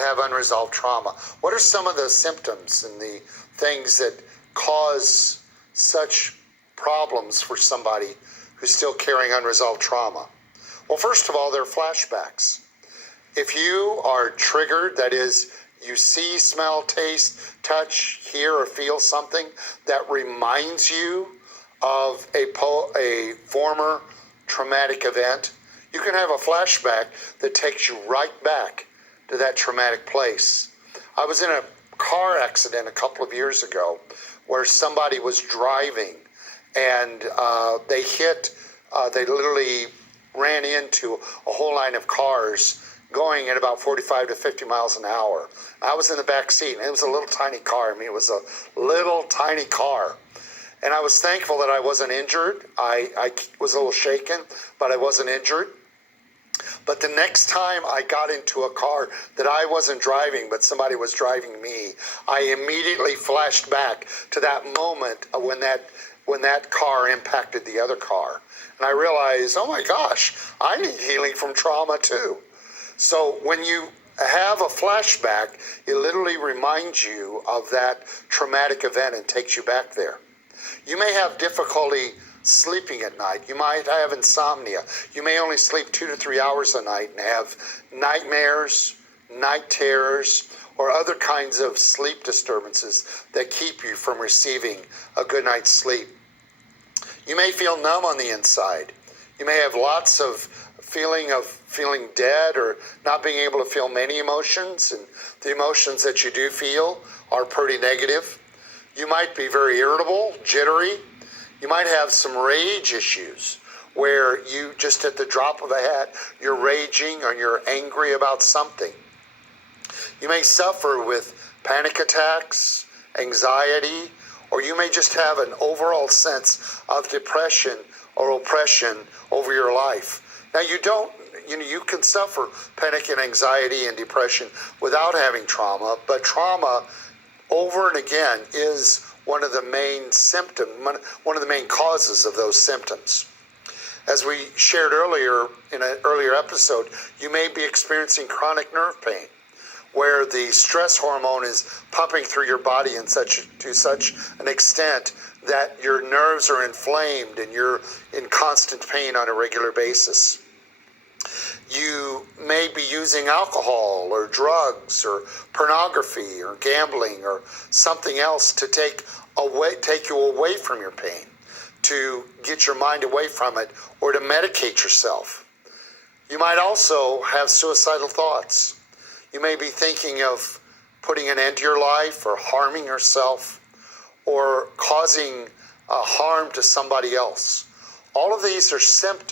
have unresolved trauma. What are some of the symptoms and the things that cause such problems for somebody who's still carrying unresolved trauma? Well, first of all, there are flashbacks. If you are triggered, that is, you see, smell, taste, touch, hear, or feel something that reminds you of a former traumatic event, you can have a flashback that takes you right back to that traumatic place. I was in a car accident a couple of years ago where somebody was driving and they literally ran into a whole line of cars going at about 45 to 50 miles an hour. I was in the back seat, and it was a little tiny car. I mean, it was a little tiny car. And I was thankful that I wasn't injured. I was a little shaken, but I wasn't injured. But the next time I got into a car that I wasn't driving, but somebody was driving me, I immediately flashed back to that moment when that car impacted the other car. And I realized, oh my gosh, I need healing from trauma too. So when you have a flashback, it literally reminds you of that traumatic event and takes you back there. You may have difficulty sleeping at night. You might have insomnia. You may only sleep 2 to 3 hours a night and have nightmares, night terrors, or other kinds of sleep disturbances that keep you from receiving a good night's sleep. You may feel numb on the inside. You may have lots of feeling dead or not being able to feel many emotions, and the emotions that you do feel are pretty negative. You might be very irritable, jittery. You might have some rage issues where you just at the drop of a hat, you're raging or you're angry about something. You may suffer with panic attacks, anxiety, or you may just have an overall sense of depression or oppression over your life. Now you can suffer panic and anxiety and depression without having trauma, but trauma over and again is one of the main symptoms, one of the main causes of those symptoms. As we shared earlier in an earlier episode, you may be experiencing chronic nerve pain, where the stress hormone is pumping through your body to such an extent that your nerves are inflamed and you're in constant pain on a regular basis. You may be using alcohol or drugs or pornography or gambling or something else to take you away from your pain, to get your mind away from it, or to medicate yourself. You might also have suicidal thoughts. You may be thinking of putting an end to your life or harming yourself or causing harm to somebody else. All of these are symptoms